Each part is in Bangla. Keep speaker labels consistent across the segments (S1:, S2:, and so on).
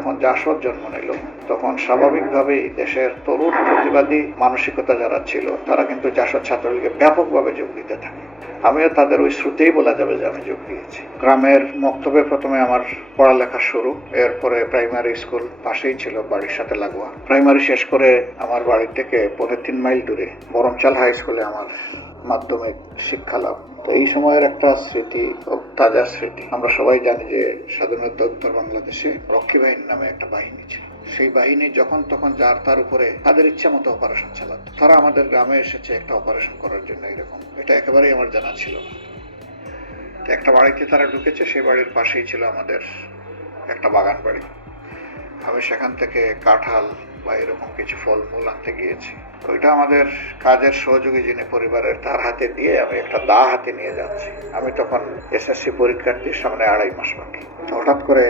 S1: যখন জাসদ জন্ম নিল, তখন স্বাভাবিকভাবেই দেশের তরুণ প্রতিবাদী মানসিকতা যারা ছিল, তারা কিন্তু জাসদ ছাত্রলীগে ব্যাপকভাবে যোগ দিতে থাকে। আমিও তাদের ওই শ্রুতেই বলা যাবে যে আমি যোগ দিয়েছি। গ্রামের মক্তবে প্রথমে আমার পড়ালেখা শুরু, এরপরে প্রাইমারি স্কুল পাশেই ছিল বাড়ির সাথে লাগোয়া। প্রাইমারি শেষ করে আমার বাড়ি থেকে পৌনে তিন মাইল দূরে বরমচাল হাই স্কুলে আমার মাধ্যমিক শিক্ষা লাভ। তো এই সময়ের একটা স্মৃতি তাজা স্মৃতি। আমরা সবাই জানি যে স্বাধীনতা উত্তর বাংলাদেশে রক্ষী বাহিনী নামে একটা বাহিনী ছিল। সেই বাহিনী যখন তখন যার তার উপরে তাদের ইচ্ছা মতো অপারেশন চালাতো। তারা আমাদের গ্রামে এসেছে একটা অপারেশন করার জন্য এরকম। এটা একেবারেই আমার জানা ছিল একটা বাড়িতে তারা ঢুকেছে, সেই বাড়ির পাশেই ছিল আমাদের একটা বাগান বাড়ি। আমি সেখান থেকে কাঁঠাল বা এরকম কিছু ফলমূল আনতে গিয়েছি। ওইটা আমাদের কাজের সহযোগী যিনি পরিবারের, তার হাতে দিয়ে আমি একটা দা হাতে নিয়ে যাচ্ছি। আমি তখন এসএসসি পরীক্ষার্থীর সামনে আড়াই মাস বাকি। হঠাৎ করে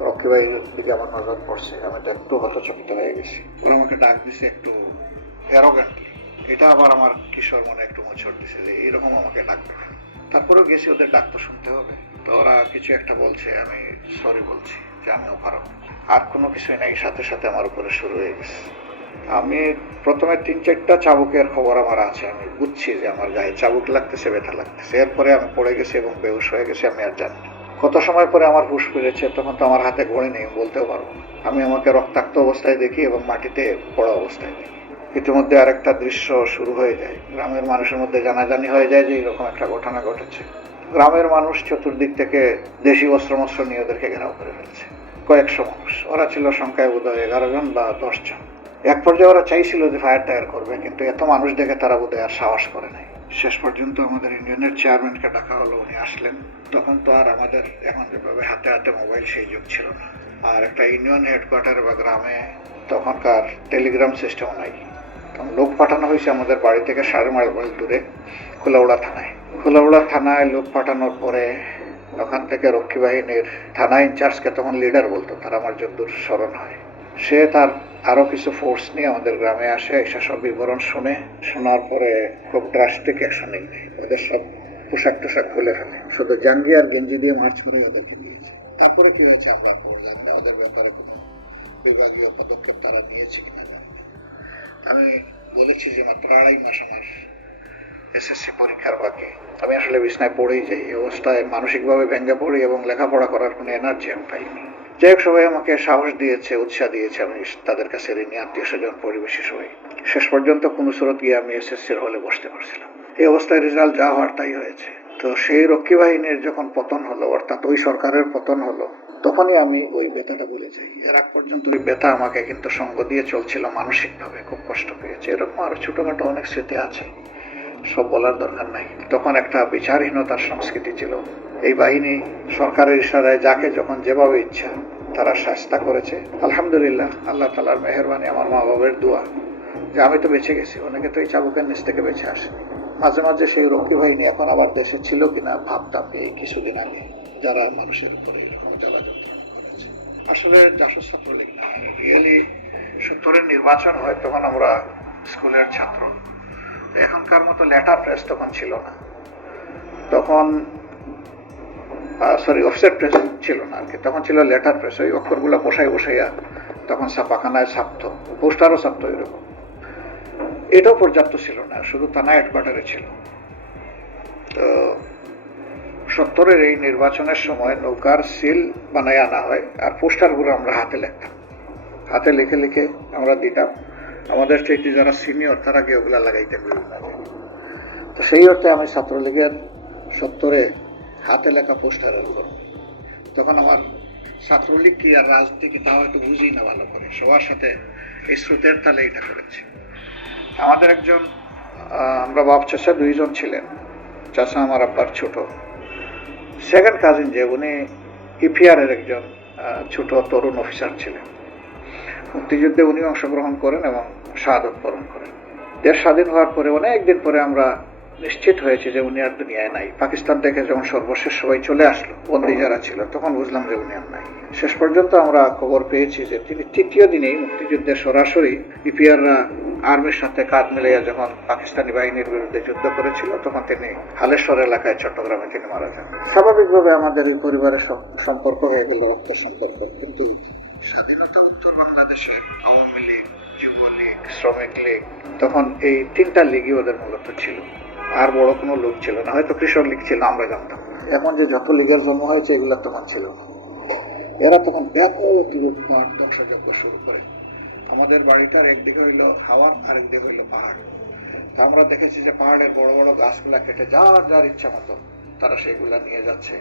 S1: রকি দিকে আমার নজর পড়ছে, আমি তো একটু হতচকিত হয়ে গেছি। ওরা আমাকে ডাক দিছে একটু অ্যারোগেন্টলি এটা আবার আমার কিশোর মনে একটু মোচড় দিছে যে এরকম আমাকে ডাকবে তারপরেও গেছি, ওদের ডাক শুনতে হবে। তো ওরা কিছু একটা বলছে, আমি সরি বলছি যে আমিও পারব। আর কোনো কিছুই নাই, সাথে সাথে আমার উপরে শুরু হয়ে গেছে। আমি প্রথমে তিন চারটা চাবুকের খবর আমার আছে, আমি বুঝছি যে আমার গায়ে চাবুক লাগতেছে, ব্যথা লাগতেছে। এরপরে আমি পড়ে গেছি এবং বেহুশ হয়ে গেছি, আমি আর জানি কত সময় পরে আমার হুশ ফিরেছে, তখন তো আমার হাতে ঘড়ি নেই বলতেও পারব আমি আমাকে রক্তাক্ত অবস্থায় দেখি এবং মাটিতে পড়া অবস্থায় দেখি। ইতিমধ্যে আরেকটা দৃশ্য শুরু হয়ে যায়। গ্রামের মানুষের মধ্যে জানাজানি হয়ে যায় যে এরকম একটা ঘটনা ঘটেছে। গ্রামের মানুষ চতুর্দিক থেকে দেশি অস্ত্রমস্ত্র নিয়ে ওদেরকে ঘেরাও করে ফেলছে। কয়েকশো মানুষ। ওরা ছিল সংখ্যায় বোধহয় এগারো জন বা দশ জন। এক পর্যায়ে ওরা চাইছিল যে ফায়ার টায়ার করবে, কিন্তু এত মানুষ দেখে তারা বোধহয় আর সাহস করে নাই। শেষ পর্যন্ত আমাদের ইউনিয়নের চেয়ারম্যানকে ডাকা হলো, উনি আসলেন। তখন তো আর আমাদের এখন যেভাবে হাতে হাতে মোবাইল সেই যুগ ছিল না। আর একটা ইউনিয়ন হেডকোয়ার্টার বা গ্রামে তখনকার টেলিগ্রাম সিস্টেম নাই। তখন লোক পাঠানো হয়েছে আমাদের বাড়ি থেকে সাড়ে মাইল মাইল দূরে, খোলাউড়া থানায়। খোলাউড়া থানায় লোক পাঠানোর পরে ওখান থেকে রক্ষী বাহিনীর থানা ইনচার্জকে তখন লিডার বলতো, তারা আমার যদ্দূর স্মরণ হয়। সে তার আরও কিছু ফোর্স নিয়ে আমাদের গ্রামে আসে, এসে সব বিবরণ শুনে, শোনার পরে খুব ড্রাস্টিক অ্যাকশন নেই ওদের সব পোশাক টোশাক খুলে ফেলে। শুধু জাঙ্গি আর গেঞ্জি দিয়ে মার্চ করে ওদেরকে দিয়েছে। তারপরে কি হয়েছে আমরা জানি না ওদের ব্যাপারে কোনো বিভাগীয় পদক্ষেপ তারা নিয়েছে কিনা। আমি বলেছি যে মাত্র আড়াই মাস আমার এসএসসি পরীক্ষার বাকি। আমি আসলে বিছনায় পড়েই যাই, এই অবস্থায় মানসিকভাবে ভেঙে পড়ি এবং লেখাপড়া করার কোনো এনার্জি আমি পাইনি। যাই হোক সবাই আমাকে সাহস দিয়েছে, উৎসাহ দিয়েছে, আমি তাদের কাছে ঋণী আত্মীয় স্বজন, পরিবেশী সবাই। শেষ পর্যন্ত কোনো স্রোত গিয়ে আমি এসএসসির হলে বসতে পারছিলাম। এই অবস্থায় রেজাল্ট যা হওয়ার তাই হয়েছে। তো সেই রক্ষী বাহিনীর যখন পতন হলো, অর্থাৎ ওই সরকারের পতন হলো, তখনই আমি ওই ব্যথাটা ভুলে যাই। এর আগ পর্যন্ত ওই ব্যথা আমাকে কিন্তু সঙ্গ দিয়ে চলছিল মানসিকভাবে, খুব কষ্ট পেয়েছে। এরকম আরও ছোটখাটো অনেক স্মৃতি আছে। সব বলার দরকার নাই। তখন একটা বিচারহীনতার সংস্কৃতি ছিল। এই বাহিনী সরকারের ইশারায় যাকে যখন যেভাবে ইচ্ছা তারা শাস্তা করেছে। আলহামদুলিল্লাহ, আল্লাহ তালার মেহরবানি আমার মা বাবার দোয়া। যে আমি তো বেঁচে গেছি, অনেকে তো এই চাবুকের নিচ থেকে বেঁচে আসে। মাঝে মাঝে সেই রক্ষী বাহিনী এখন আবার দেশে ছিল কিনা ভাবতাম এই কিছুদিন আগে, যারা মানুষের উপরে এরকম জ্বালা করেছে। আসলে জাসদ ছাত্রলীগ না, রিয়েলি সত্তরের নির্বাচন হয় তখন আমরা স্কুলের ছাত্র। এখনকার মতো লেটার প্রেস তখন ছিল না। তখন সরি অফসেট প্রেস ছিল না আর কি। তখন ছিল লেটার প্রেস, ওই অক্ষরগুলো বসাই বসাইয়া তখন ছাপাখানায় ছাপতো, পোস্টারও ছাপতো এরকম। এটাও পর্যাপ্ত ছিল না, শুধু থানা হেডকোয়ার্টারে ছিল। তো সত্তরের এই নির্বাচনের সময় নৌকার সিল বানায় আনা হয় আর পোস্টারগুলো আমরা হাতে লিখতাম। হাতে লিখে লিখে আমরা দিতাম। আমাদের চাইতে যারা সিনিয়র তারা গিয়ে ওগুলা লাগাইতেন তো সেই অর্থে আমি ছাত্রলীগের সত্তরে হাতে লেখা পোস্টারের উপর তখন আমার ছাত্রলীগ কি আর রাজনীতি কি তাও একটু বুঝি না ভালো করে। সবার সাথে এই স্রোতের তালে এটা করেছে। আমাদের একজন আমরা বাপ চাষা দুইজন ছিলেন। চাষা আমার আব্বার ছোট। সেকেন্ড কাজিন যে, উনি ইপিআর এর একজন ছোট তরুণ অফিসার ছিলেন। মুক্তিযুদ্ধে উনি অংশগ্রহণ করেন এবং শাহাদত বরণ করেন। দেশ স্বাধীন হওয়ার পরে অনেক দিন পরে আমরা নিশ্চিত হয়েছে যে উনি আর দুনিয়ায় নাই। পাকিস্তান থেকে যখন সর্বশেষ সবাই চলে আসলো বন্দি যারা ছিল, তখন বুঝলাম যে উনি আর নাই। শেষ পর্যন্ত আমরা খবর পেয়েছি যে তিনি তৃতীয় দিনেই মুক্তিযুদ্ধে সরাসরি ইপিআররা আর্মির সাথে কাঁধ মিলিয়ে যখন পাকিস্তানি বাহিনীর বিরুদ্ধে যুদ্ধ করেছিল, তখন তিনি হালেশ্বর এলাকায় চট্টগ্রামে তিনি মারা যান। স্বাভাবিকভাবে আমাদের পরিবারের সম্পর্ক হয়ে গেল রক্ত সম্পর্ক কিন্তু স্বাধীনতা উত্তর বাংলাদেশে আওয়ামী লীগ, যুবলীগ, শ্রমিক লীগ, তখন এই তিনটা লীগই ওদের মূলত ছিল। আর বড় কোনো লোক ছিল না। হয়তো কৃষক লীগ ছিল, আমরা জানতাম। এখন যে যত লীগের জন্ম হয়েছে, এগুলা তখন ছিল এরা তখন ব্যাপক লুটপাট, ধ্বংসযজ্ঞ শুরু করে। আমাদের বাড়িটার একদিকে হইল হাওয়ার আরেকদিকে হইল পাহাড়। তা আমরা দেখেছি যে পাহাড়ের বড় বড় গাছগুলা কেটে যার যার ইচ্ছা মতো তারা সেগুলা নিয়ে যাচ্ছে।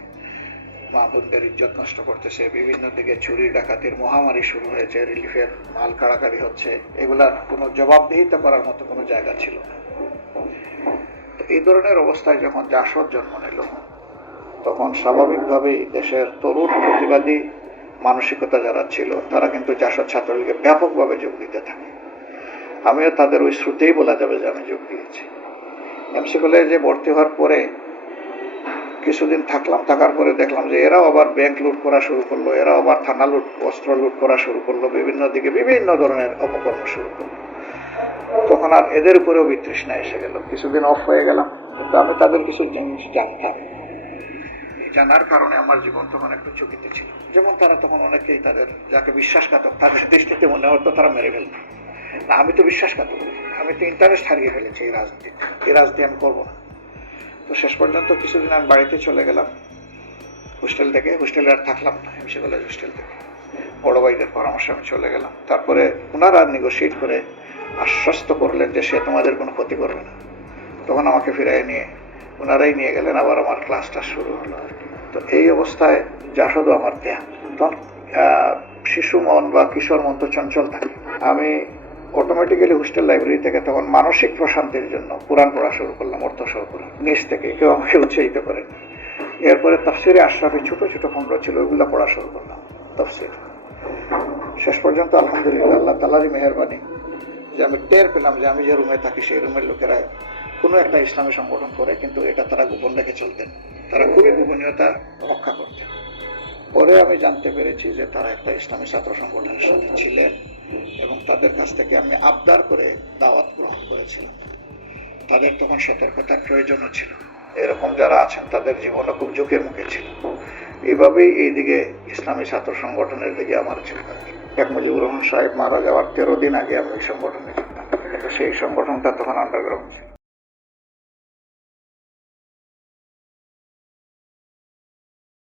S1: মা বোনদের ইজ্জত নষ্ট করতেছে। বিভিন্ন দিকে চুরি, ডাকাতির মহামারী শুরু হয়েছে, রিলিফের মাল কাড়াকাড়ি হচ্ছে। এগুলার কোনো জবাবদিহিতা করার মতো কোনো জায়গা ছিল না। এই ধরনের অবস্থায় যখন জাসদ জন্ম নিল, তখন স্বাভাবিকভাবেই দেশের তরুণ প্রতিবাদী মানসিকতা যারা ছিল, তারা কিন্তু জাসদ ছাত্রলীগে ব্যাপকভাবে যোগ দিতে থাকে। আমিও তাদের ওই শ্রুতেই বলা যাবে যে আমি যোগ দিয়েছি। এমসি কলেজে ভর্তি হওয়ার পরে কিছুদিন থাকলাম, থাকার পরে দেখলাম যে এরাও আবার ব্যাংক লুট করা শুরু করল, এরাও আবার থানা লুট অস্ত্র লুট করা শুরু করল, বিভিন্ন দিকে বিভিন্ন ধরনের অপকর্ম শুরু করল। তখন আর এদের উপরেও বিতৃষ্ণা এসে গেল। কিছুদিন অফ হয়ে গেলাম, কিন্তু আমি তাদের কিছু জিনিস জানতাম। জানার কারণে আমার জীবন তখন একটু ঝুঁকিতে ছিল। যেমন তারা তখন অনেকেই তাদের যাকে বিশ্বাসঘাতক, তাদের দৃষ্টিতে মনে হতো তারা মেরে ফেলবে। না, আমি তো বিশ্বাসঘাতক, আমি তো ইন্টারেস্ট হারিয়ে ফেলেছি এই রাজনীতি এই রাজনীতি আমি করব না। তো শেষ পর্যন্ত কিছুদিন আমি বাড়িতে চলে গেলাম। হোস্টেল থেকে, হোস্টেলে আর থাকলাম না এমসি কলেজ হোস্টেল থেকে। বড় ভাইদের পরামর্শে আমি চলে গেলাম। তারপরে ওনারা নেগোসিয়েট করে আশ্বস্ত করলেন যে সে তোমাদের কোনো ক্ষতি করবে না। তখন আমাকে ফিরাই নিয়ে ওনারাই নিয়ে গেলেন, আবার আমার ক্লাসটা শুরু হলো। তো এই অবস্থায় যা শুধু আমার দেয়া। তখন শিশু মন বা কিশোর মন তো চঞ্চল থাকে। আমি অটোমেটিক্যালি হোস্টেল লাইব্রেরি থেকে তখন মানসিক প্রশান্তির জন্য কোরআন পড়া শুরু করলাম, অর্থ সহ কোরআন নিচ থেকে কেউ আমাকে উৎসাহিত করেন এরপরে তফসিরে আশরাফি ছোট ছোট খণ্ড ছিল, ওইগুলো পড়া শুরু করলাম, তফসির। শেষ পর্যন্ত আলহামদুলিল্লাহ, আল্লাহ তালারই মেহরবানি যে আমি টের পেলাম যে আমি যে রুমে থাকি, সেই রুমের লোকেরা কোনো একটা ইসলামী সংগঠন করে, কিন্তু এটা তারা গোপন রেখে চলতেন। তারা খুবই গোপনীয়তা রক্ষা করতেন। পরে আমি জানতে পেরেছি যে তারা একটা ইসলামী ছাত্র সংগঠনের সাথে ছিলেন। এবং তাদের কাছ থেকে আমি আবদার করে দাওয়াত গ্রহণ করেছিলাম। তাদের তখন সতর্কতার প্রয়োজনও ছিল। এরকম যারা আছেন, তাদের জীবনও খুব ঝুঁকির মুখে ছিল। এইভাবেই এইদিকে ইসলামী ছাত্র সংগঠনের দিকে আমার চিন্তা শেখ মুজিবুর রহমান সাহেব মারা যাওয়ার তেরো দিন আগে আমি এই সংগঠনে ছিলাম। সেই সংগঠনটা তখন আন্ডারগ্রাউন্ড ছিল।